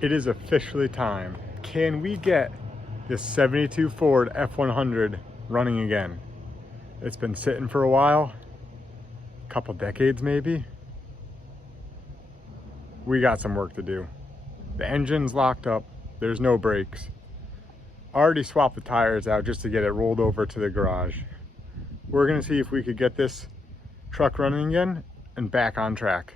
It is officially time. Can we get this 72 Ford F100 running again? It's been sitting for a while, a couple decades maybe. We got some work to do. The engine's locked up, there's no brakes. Already swapped the tires out just to get it rolled over to the garage. We're gonna see if we could get this truck running again and back on track.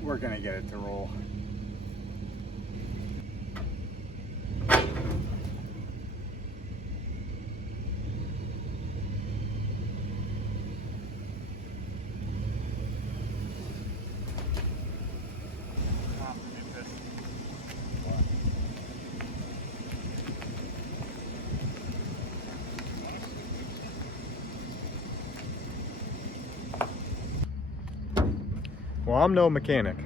We're gonna get it to roll. Well, I'm no mechanic.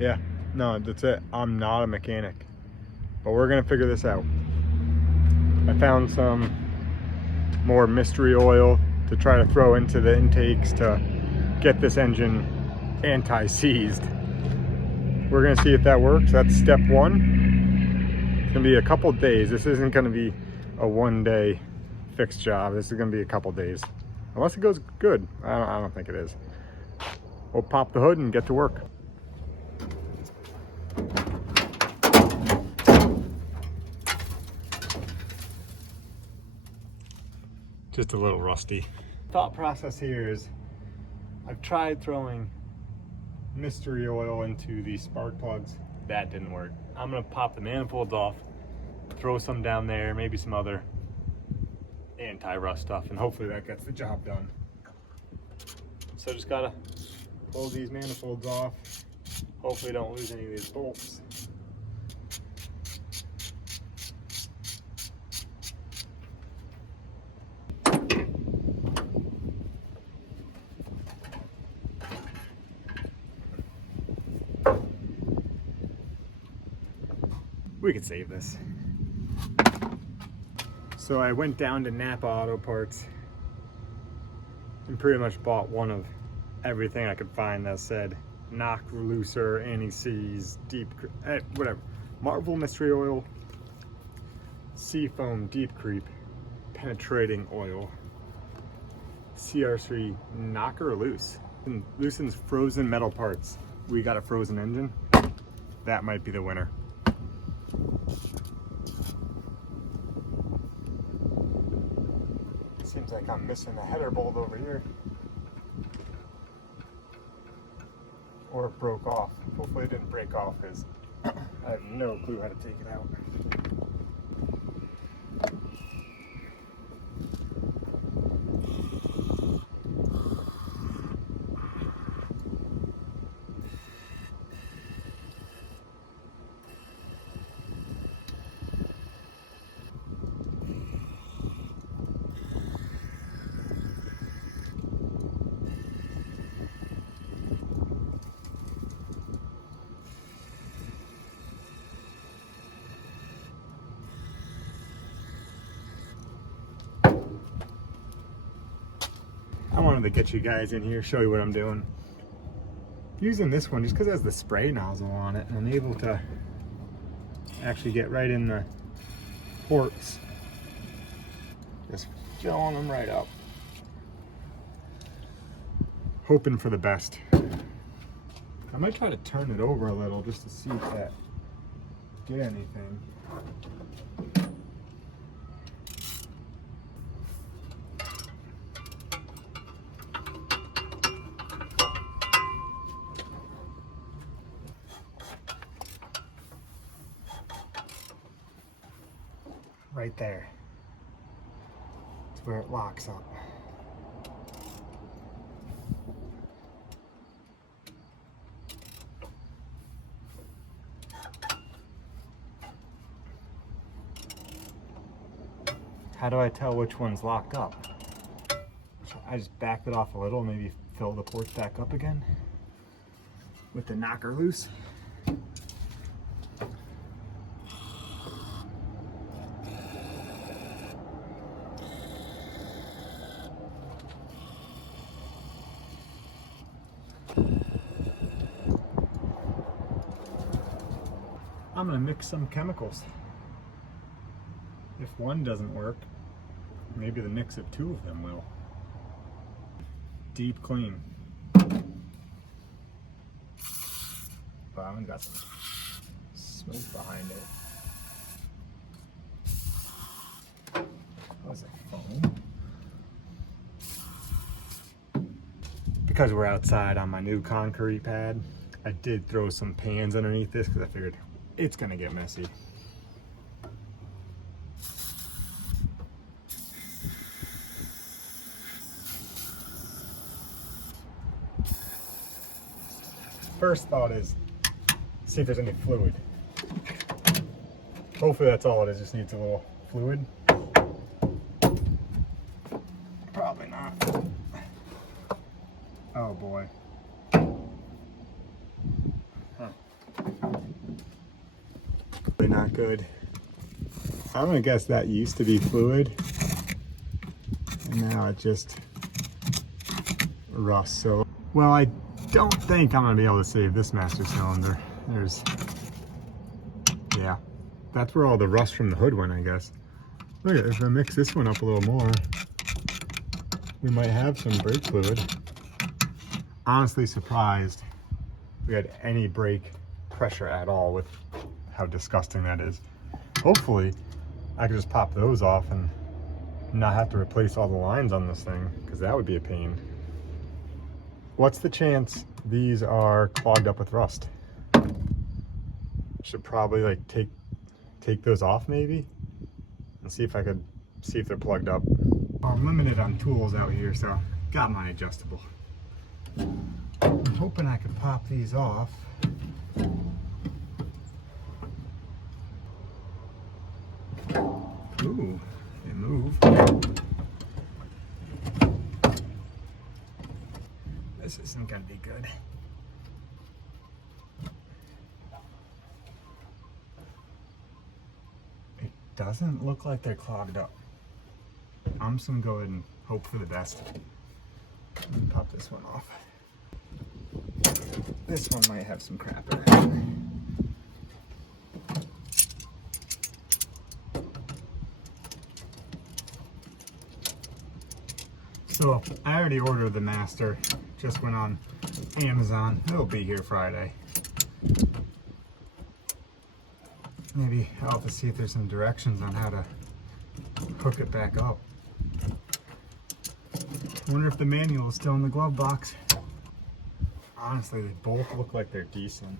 Yeah, no, that's it. I'm not a mechanic. But we're gonna figure this out. I found some more mystery oil to try to throw into the intakes to get this engine anti-seized. We're gonna see if that works. That's step one. It's gonna be a couple days. This isn't gonna be a one-day fix job. This is gonna be a couple days. Unless it goes good. I don't think it is. We'll pop the hood and get to work. Just a little rusty. Thought process here is I've tried throwing mystery oil into these spark plugs. That didn't work. I'm gonna pop the manifolds off, throw some down there, maybe some other anti-rust stuff, and hopefully that gets the job done. So just gotta pull these manifolds off. Hopefully don't lose any of these bolts. We could save this. So I went down to Napa Auto Parts and pretty much bought one of everything I could find that said knock looser, anti-seize, deep, whatever. Marvel mystery oil, seafoam deep creep, penetrating oil, CR3 knocker loose. And loosens frozen metal parts. We got a frozen engine. That might be the winner. Seems like I'm missing a header bolt over here. Or it broke off. Hopefully it didn't break off because I have no clue how to take it out. I wanted to get you guys in here, show you what I'm doing. Using this one just because it has the spray nozzle on it, and I'm able to actually get right in the ports. Just filling them right up. Hoping for the best. I might try to turn it over a little just to see if that get anything. Right there. It's where it locks up. How do I tell which one's locked up? I just backed it off a little, maybe fill the ports back up again with the knocker loose. I'm gonna mix some chemicals. If one doesn't work, maybe the mix of two of them will. Deep clean. Wow, and got some smoke behind it. Was it foam? Because we're outside on my new concrete pad, I did throw some pans underneath this because I figured it's gonna get messy. First thought is see if there's any fluid. Hopefully that's all it is, just needs a little fluid. Probably not. Oh boy. Huh. Really not good. I'm gonna guess that used to be fluid and now it just rusts. So, well, I don't think I'm gonna be able to save this master cylinder. Yeah, that's where all the rust from the hood went, I guess. Look at, if I mix this one up a little more, we might have some brake fluid. Honestly surprised we had any brake pressure at all with how disgusting that is. Hopefully I could just pop those off and not have to replace all the lines on this thing, because that would be a pain. What's the chance these are clogged up with rust? Should probably like take those off maybe and see if they're plugged up. I'm limited on tools out here, so got my adjustable. I'm hoping I could pop these off. Ooh, they move. This isn't gonna be good. It doesn't look like they're clogged up. I'm just gonna go ahead and hope for the best. Let me pop this one off. This one might have some crap in it. So I already ordered the master, just went on Amazon. It'll be here Friday. Maybe I'll have to see if there's some directions on how to hook it back up. I wonder if the manual is still in the glove box. Honestly, they both look like they're decent.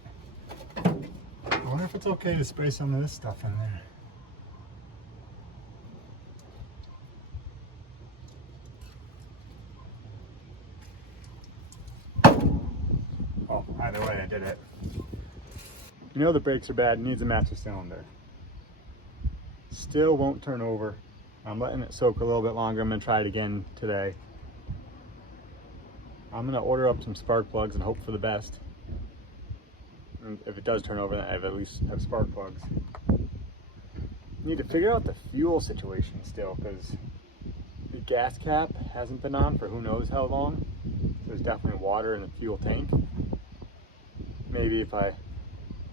I wonder if it's okay to spray some of this stuff in there. Oh, either way, I did it. You know the brakes are bad, it needs a master cylinder. Still won't turn over. I'm letting it soak a little bit longer. I'm gonna try it again today. I'm gonna order up some spark plugs and hope for the best. And if it does turn over, then I at least have spark plugs. Need to figure out the fuel situation still, because the gas cap hasn't been on for who knows how long. There's definitely water in the fuel tank. Maybe if I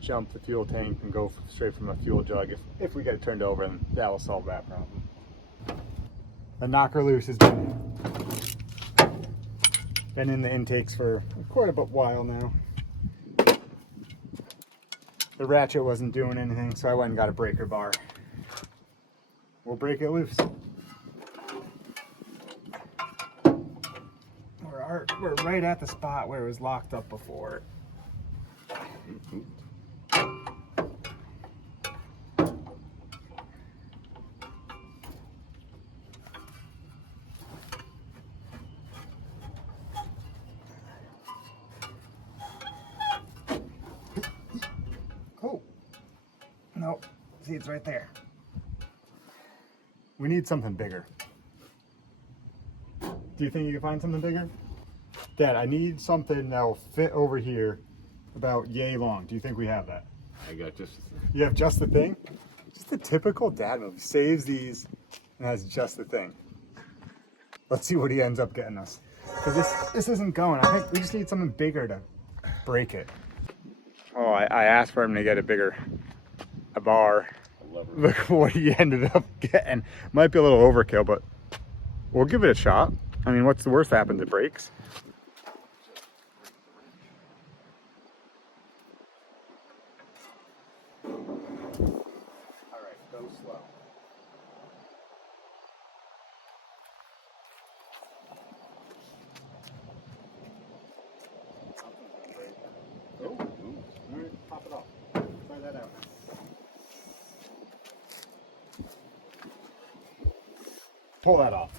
jump the fuel tank and go straight from a fuel jug if we get it turned over, and that will solve that problem. The knocker loose has been in the intakes for quite a while now. The ratchet wasn't doing anything, so I went and got a breaker bar. We'll break it loose. We're right at the spot where it was locked up before. Oh, nope. See, it's right there. We need something bigger. Do you think you can find something bigger? Dad, I need something that'll fit over here about yay long. Do you think we have that? I got just the thing. You have just the thing? Just a typical dad move. He saves these and has just the thing. Let's see what he ends up getting us. Because this isn't going. I think we just need something bigger to break it. Oh, I asked for him to get a bar. Look what he ended up getting. Might be a little overkill, but we'll give it a shot. I mean, what's the worst that happens? It breaks. All right, go slow. Oh, all right, pop it off. Try that out. Pull that off.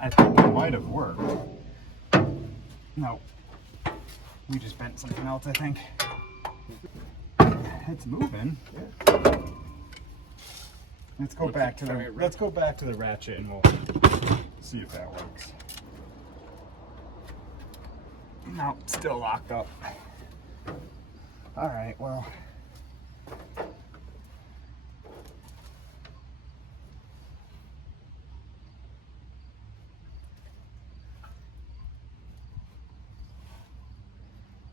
I think it might have worked. No. We just bent something else, I think. It's moving. Yeah. Let's go back to the ratchet and we'll see if that works. No, still locked up. All right, well.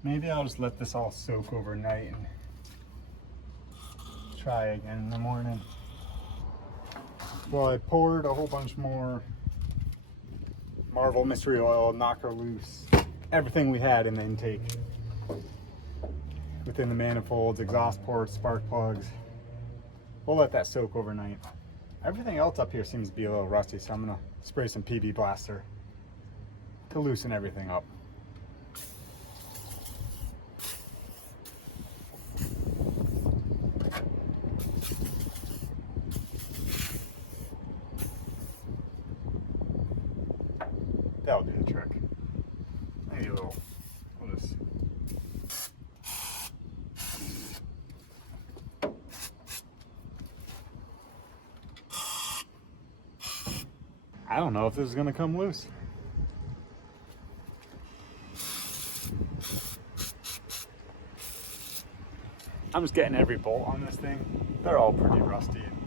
Maybe I'll just let this all soak overnight and try again in the morning. Well, I poured a whole bunch more Marvel mystery oil, knocker loose, everything we had in the intake. Within the manifolds, exhaust ports, spark plugs. We'll let that soak overnight. Everything else up here seems to be a little rusty, so I'm gonna spray some PB Blaster to loosen everything up. That'll do the trick. Maybe a little. We'll just. I don't know if this is gonna come loose. I'm just getting every bolt on this thing. They're all pretty rusty. And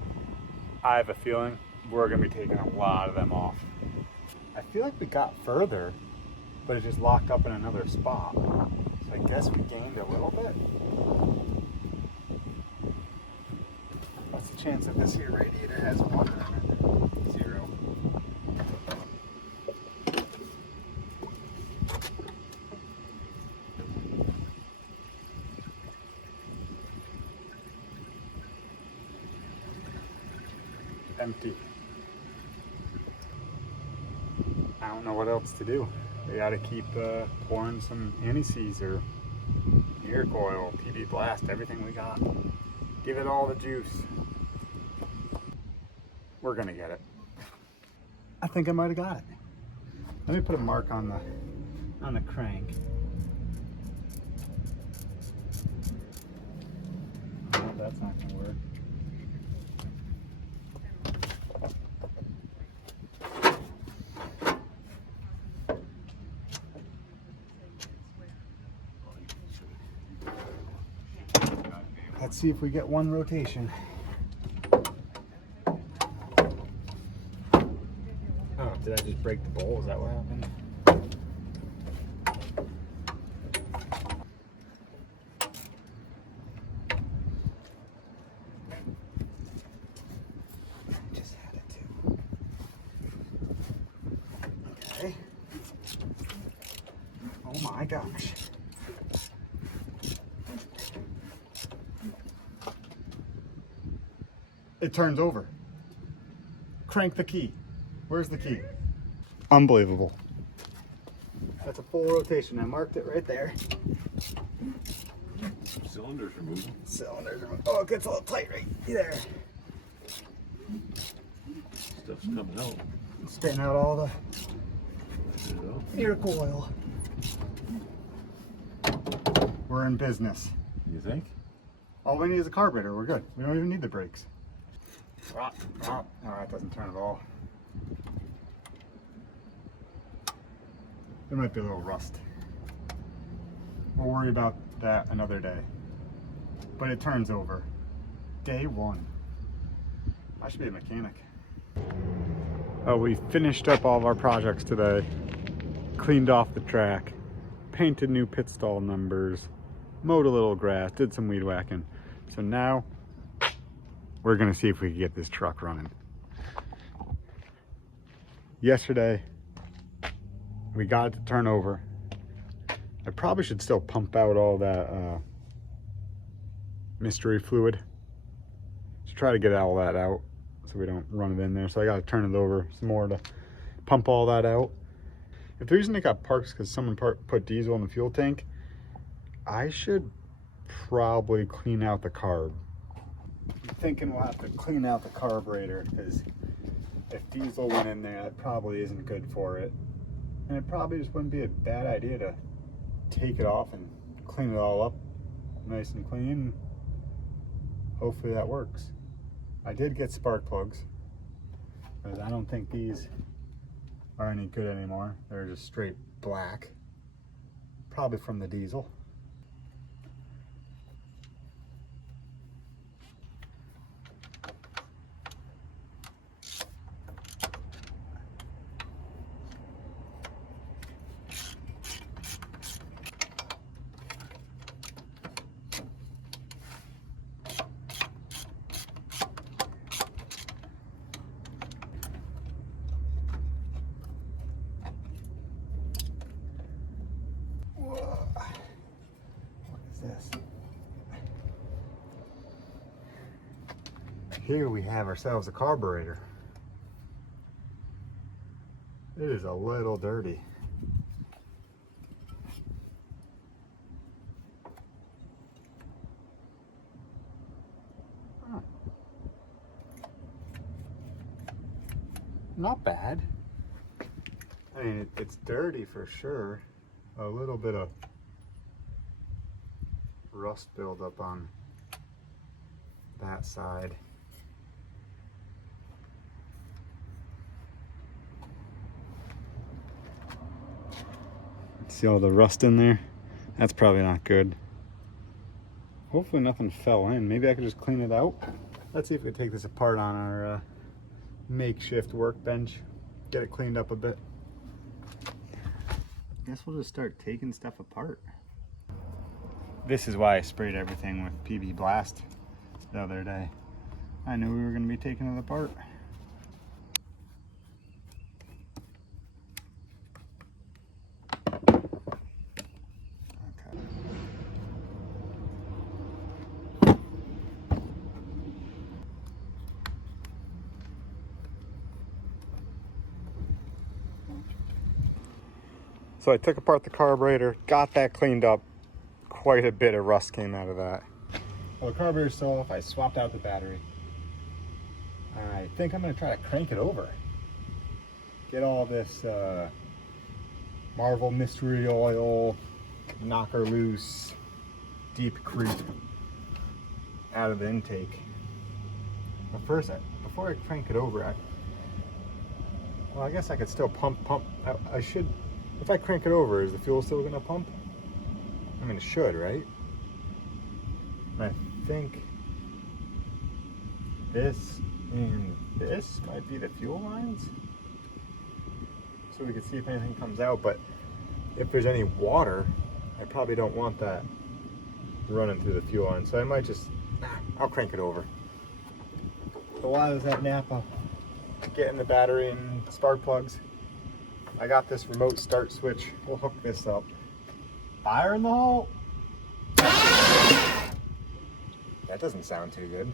I have a feeling we're gonna be taking a lot of them off. I feel like we got further, but it just locked up in another spot. So I guess we gained a little bit. What's the chance that this here radiator has water in it? 0. Empty. I don't know what else to do. We gotta keep pouring some anti-seize or air coil, PB Blast, everything we got. Give it all the juice. We're gonna get it. I think I might have got it. Let me put a mark on the crank. Oh, that's not gonna work. Let's see if we get one rotation. Oh, did I just break the bowl? Is that what happened? my gosh. It turns over. Crank the key. Where's the key? Unbelievable. That's a full rotation. I marked it right there. Cylinders are moving. Cylinders are moving. Oh, it gets a little tight right there. Stuff's coming out. Spitting out all the There you go. miracle oil. We're in business. You think? All we need is a carburetor. We're good. We don't even need the brakes. Oh, that doesn't turn at all. There might be a little rust. We'll worry about that another day. But it turns over. Day one. I should be a mechanic. Oh, we finished up all of our projects today. Cleaned off the track. Painted new pit stall numbers. Mowed a little grass. Did some weed whacking. So now we're gonna see if we can get this truck running. Yesterday, we got it to turn over. I probably should still pump out all that mystery fluid. Just try to get all that out so we don't run it in there. So I gotta turn it over some more to pump all that out. If the reason it got parked is because someone put diesel in the fuel tank, I should probably clean out the carb. I'm thinking we'll have to clean out the carburetor because if diesel went in there, that probably isn't good for it. And it probably just wouldn't be a bad idea to take it off and clean it all up nice and clean. Hopefully that works. I did get spark plugs, but I don't think these are any good anymore. They're just straight black, probably from the diesel. Here we have ourselves a carburetor. It is a little dirty. Huh. Not bad. I mean, it's dirty for sure. A little bit of rust buildup on that side. See all the rust in there? That's probably not good. Hopefully nothing fell in. Maybe I could just clean it out. Let's see if we can take this apart on our makeshift workbench. Get it cleaned up a bit. I guess we'll just start taking stuff apart. This is why I sprayed everything with PB Blast the other day. I knew we were going to be taking it apart. So I took apart the carburetor, got that cleaned up. Quite a bit of rust came out of that. Well, the carburetor's still off. I swapped out the battery. I think I'm gonna try to crank it over. Get all this Marvel mystery oil, knocker loose, deep creep out of the intake. But first, before I crank it over, well, I guess I could still pump. I should. If I crank it over, is the fuel still gonna pump? I mean, it should, right? I think this and this might be the fuel lines. So we can see if anything comes out, but if there's any water, I probably don't want that running through the fuel line. So I might just, I'll crank it over. So while I was at Napa getting the battery and spark plugs, I got this remote start switch. We'll hook this up. Fire in the hole? That doesn't sound too good.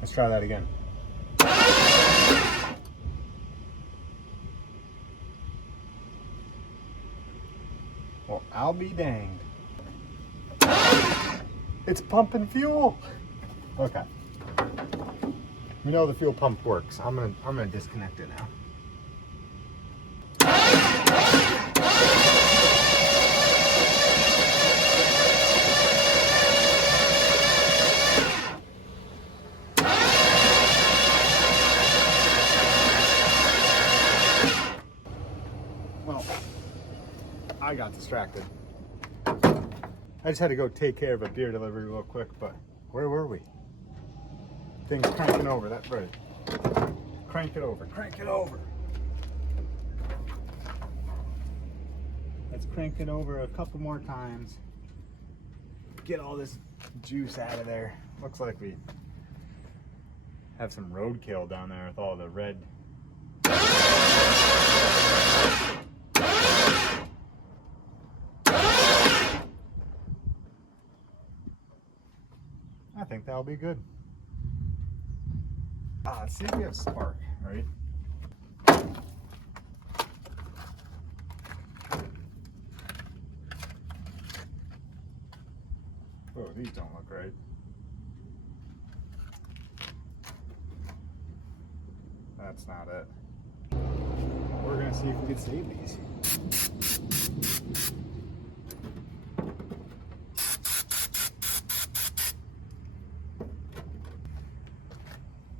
Let's try that again. Well, I'll be danged. It's pumping fuel. Okay. We know the fuel pump works. I'm gonna disconnect it now. Well, I got distracted. I just had to go take care of a beer delivery real quick, but where were we? Thing's cranking over, that's right. Crank it over, crank it over. Let's crank it over a couple more times. Get all this juice out of there. Looks like we have some roadkill down there with all the red. I think that'll be good. Let's see if we have spark, right? Oh, these don't look right. That's not it. We're gonna see if we can save these.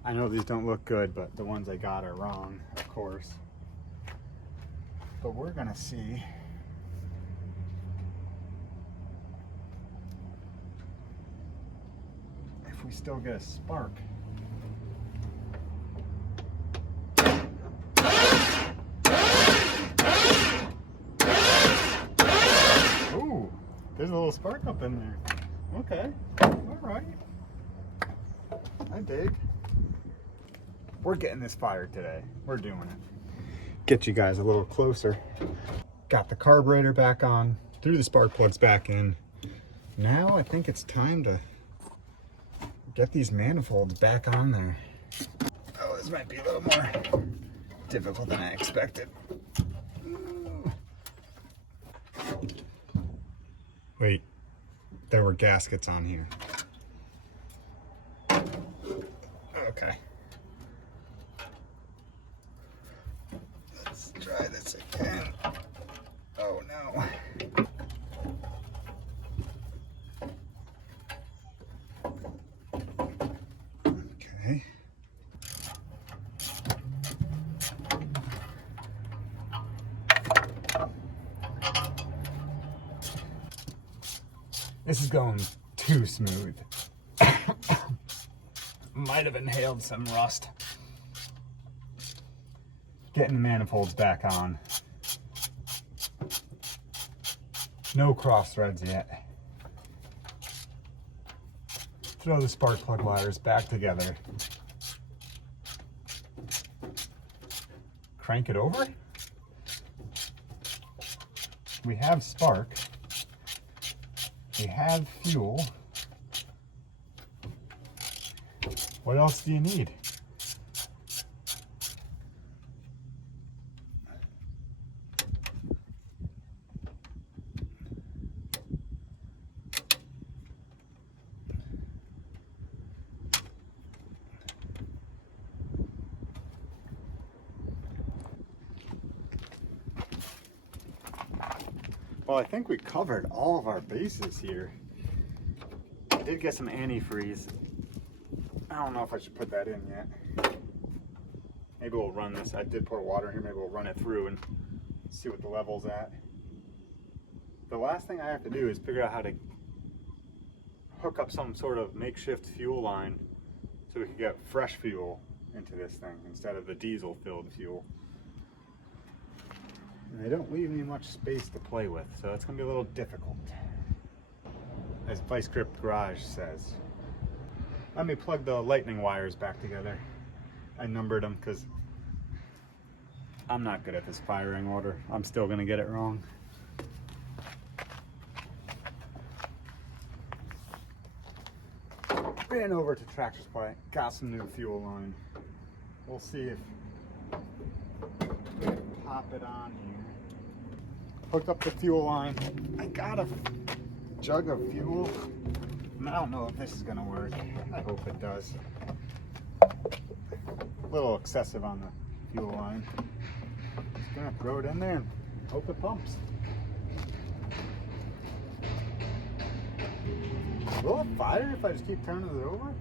I know these don't look good, but the ones I got are wrong, of course. But we're gonna see if we still get a spark. Ooh, there's a little spark up in there. Okay, all right. I dig. We're getting this fired today. We're doing it. Get you guys a little closer. Got the carburetor back on, threw the spark plugs back in. Now I think it's time to get these manifolds back on there. Oh, this might be a little more difficult than I expected. Wait, there were gaskets on here. Okay. Let's try this again. Oh no. Okay. This is going too smooth. Might have inhaled some rust. Getting the manifolds back on. No cross threads yet. Throw the spark plug wires back together. Crank it over. We have spark. We have fuel. What else do you need? Well, I think we covered all of our bases here. I did get some antifreeze. I don't know if I should put that in yet. Maybe we'll run this. I did pour water in here. Maybe we'll run it through and see what the level's at. The last thing I have to do is figure out how to hook up some sort of makeshift fuel line so we can get fresh fuel into this thing instead of the diesel filled fuel. And they don't leave me much space to play with, so it's going to be a little difficult, as Vice Grip Garage says. Let me plug the lightning wires back together. I numbered them because I'm not good at this firing order. I'm still gonna get it wrong. Been over to Tractor Supply, got some new fuel line. We'll see if we can pop it on here. Hooked up the fuel line. I got a jug of fuel. I don't know if this is gonna work. I hope it does. A little excessive on the fuel line. Just gonna throw it in there and hope it pumps. Will it fire if I just keep turning it over?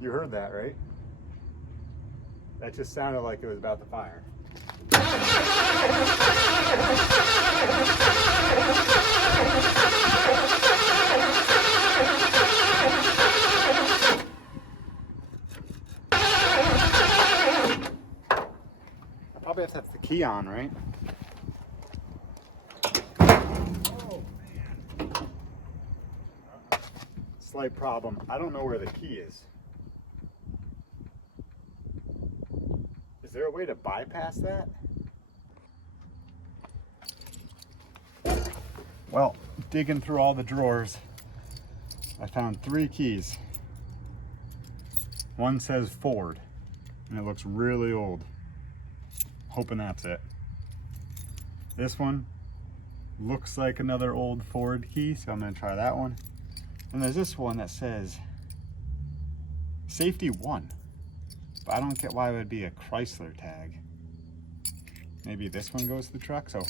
You heard that, right? That just sounded like it was about to fire. I probably have to have the key on, right? Oh, man. Slight problem. I don't know where the key is. Is there a way to bypass that? Well, digging through all the drawers, I found 3 keys. One says Ford, and it looks really old. Hoping that's it. This one looks like another old Ford key, so I'm gonna try that one. And there's this one that says Safety 1. But I don't get why it would be a Chrysler tag. Maybe this one goes to the truck, so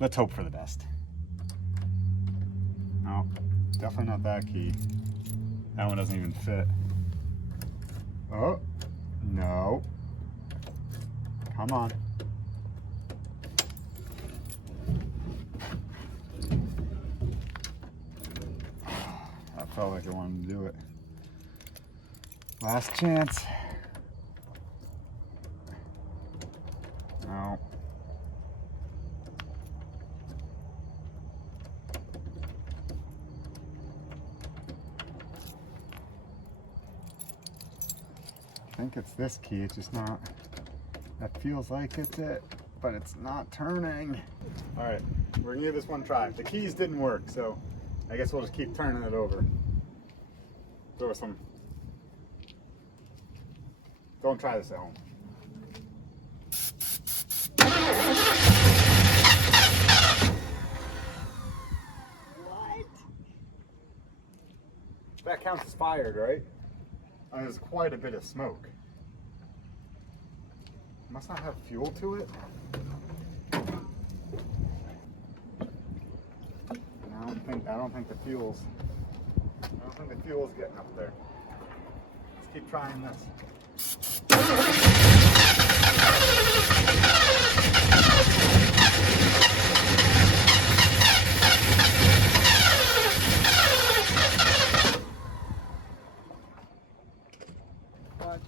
let's hope for the best. No, definitely not that key. That one doesn't even fit. Oh, no. Come on. That felt like I wanted to do it. Last chance. No. I think it's this key, it's just not. That feels like it's it, but it's not turning. All right, we're gonna give this one try. The keys didn't work, so I guess we'll just keep turning it over. Throw some. Don't try this at home. What? That counts as fired, right? There's quite a bit of smoke. Must not have fuel to it. I don't think the fuel's getting up there. Let's keep trying this.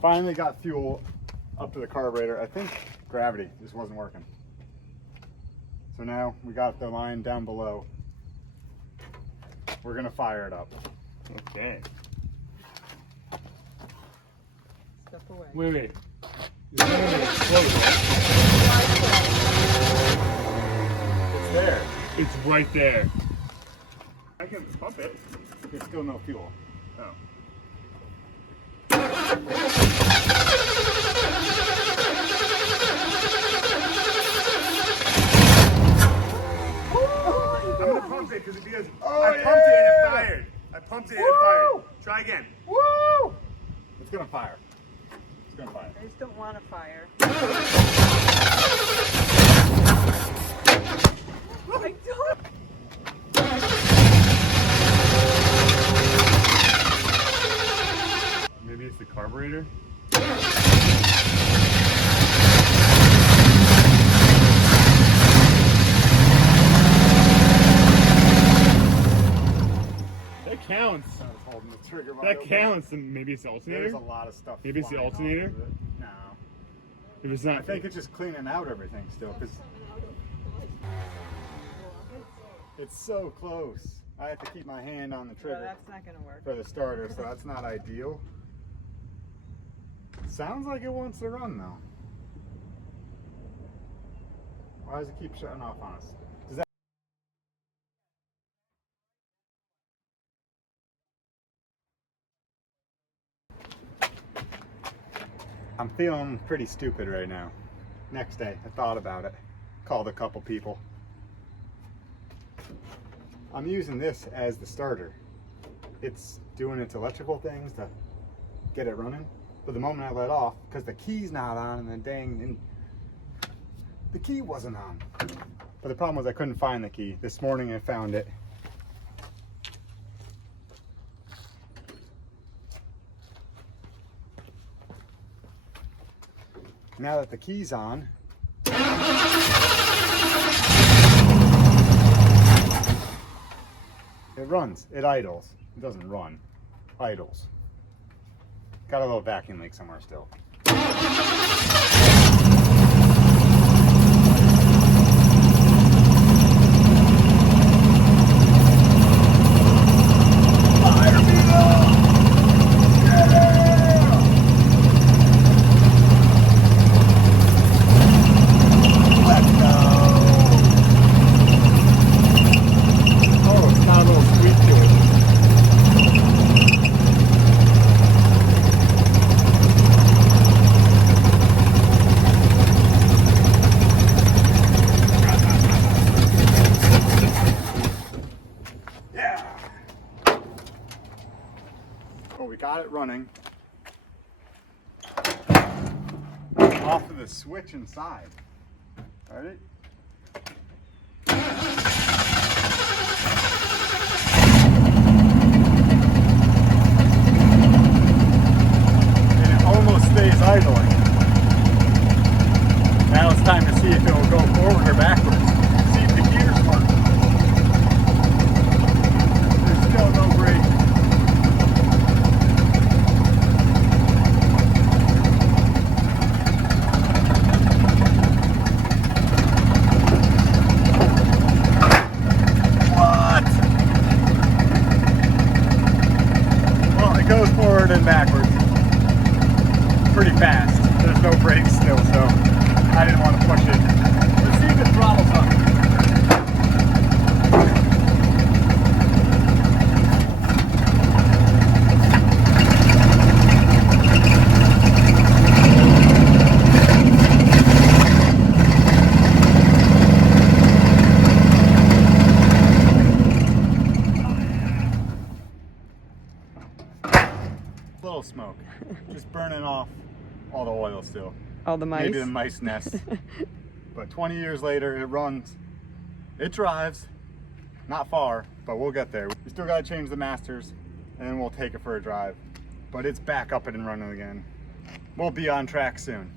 Finally got fuel up to the carburetor. I think gravity just wasn't working. So now we got the line down below. We're gonna fire it up. Okay. Step away. Wait. It's there. It's right there. I can pump it. There's still no fuel. Oh. I'm gonna pump it because I pumped it and it fired. I pumped it and it fired. Try again. Woo! It's gonna fire. It's gonna fire. I just don't want to fire. I don't. Maybe it's the carburetor. That counts. I was holding the trigger right That over. counts. Maybe it's the alternator. There's a lot of stuff. Maybe it's the flying off alternator? of it. No. If it's not, I think it's just cleaning out everything still, because it's so close. I have to keep my hand on the No, trigger that's not gonna work. for the starter, so that's not ideal. Sounds like it wants to run though. Why does it keep shutting off on us? Does that I'm feeling pretty stupid right now. Next day, I thought about it. Called a couple people. I'm using this as the starter. It's doing its electrical things to get it running. But the moment I let off, because the key's not on and the key wasn't on. But the problem was I couldn't find the key. This morning I found it. Now that the key's on, it runs. It idles. It doesn't run. Idles. Got a little vacuum leak somewhere still. Well, we got it running. Off of the switch inside. Ready? And it almost stays idling. Now it's time to see if it will go forward or backwards. See if the gears work. There's still no brake. Goes forward and backwards pretty fast. There's no brakes still, so I didn't want to push it. Let's see if it throttles up. Little smoke, just burning off all the oil still. All the mice. Maybe the mice nest. But 20 years later, it runs, it drives, not far, but we'll get there. We still got to change the masters, and then we'll take it for a drive. But it's back up and running again. We'll be on track soon.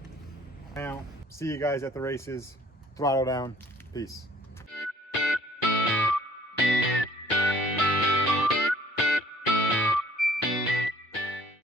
Now, see you guys at the races. Throttle down. Peace.